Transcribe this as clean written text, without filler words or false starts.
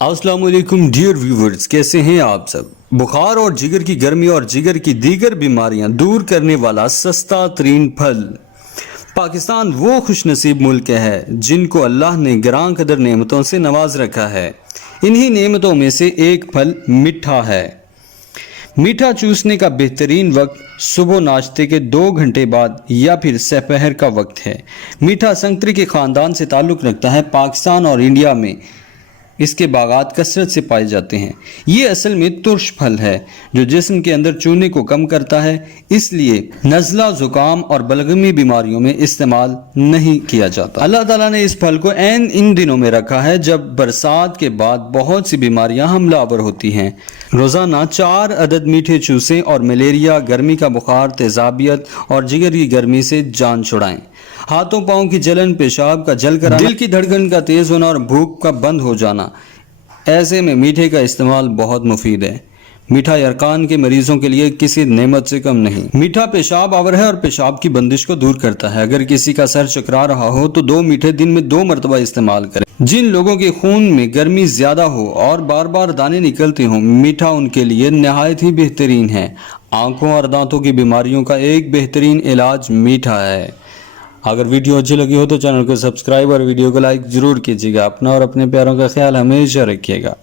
अस्सलाम वालेकुम dear viewers, कैसे हैं आप सब। बुखार और जिगर की गर्मी और जिगर की दीगर बीमारियां दूर करने वाला सस्ता तरीन फल। पाकिस्तान वो खुशनसीब मुल्क है जिनको अल्लाह ने गिरां कदर नेमतों से नवाज रखा है। इन्हीं नेमतों में से एक फल मीठा है। मीठा चूसने का बेहतरीन वक्त सुबह नाश्ते के 2 घंटे बाद या फिर दोपहर का वक्त है। मीठा संतरे के ख़ानदान से ताल्लुक़ रखता है। पाकिस्तान और इंडिया में इसके बागात कसरत से पाए जाते हैं। ये असल में तुर्श फल है जो जिस्म के अंदर चूने को कम करता है, इसलिए नज़ला, ज़ुकाम और बलगमी बीमारियों में इस्तेमाल नहीं किया जाता। अल्लाह ताला ने इस फल को ऐन इन दिनों में रखा है जब बरसात के बाद बहुत सी बीमारियां हमलावर होती हैं। रोज़ाना 4 अदद मीठे चूसें और मलेरिया, गर्मी का बुखार, तेज़ाबियत और जिगर की गर्मी से जान छुड़ाएं। हाथों पाँव की जलन, पेशाब का जल कराना, दिल की धड़कन का तेज होना और भूख का बंद हो जाना, ऐसे में मीठे का इस्तेमाल बहुत मुफीद है। मीठा यरकान के मरीजों के लिए किसी नेमत से कम नहीं। मीठा पेशाब आवर है और पेशाब की बंदिश को दूर करता है। अगर किसी का सर चकरा रहा हो तो 2 मीठे दिन में 2 मरतबा इस्तेमाल करें। जिन लोगों के खून में गर्मी ज्यादा हो और बार बार दाने निकलते हों, मीठा उनके लिए नहायत ही बेहतरीन है। आंखों और दांतों की बीमारियों का एक बेहतरीन इलाज मीठा है। अगर वीडियो अच्छी लगी हो तो चैनल को सब्सक्राइब और वीडियो को लाइक जरूर कीजिएगा। अपना और अपने प्यारों का ख्याल हमेशा रखिएगा।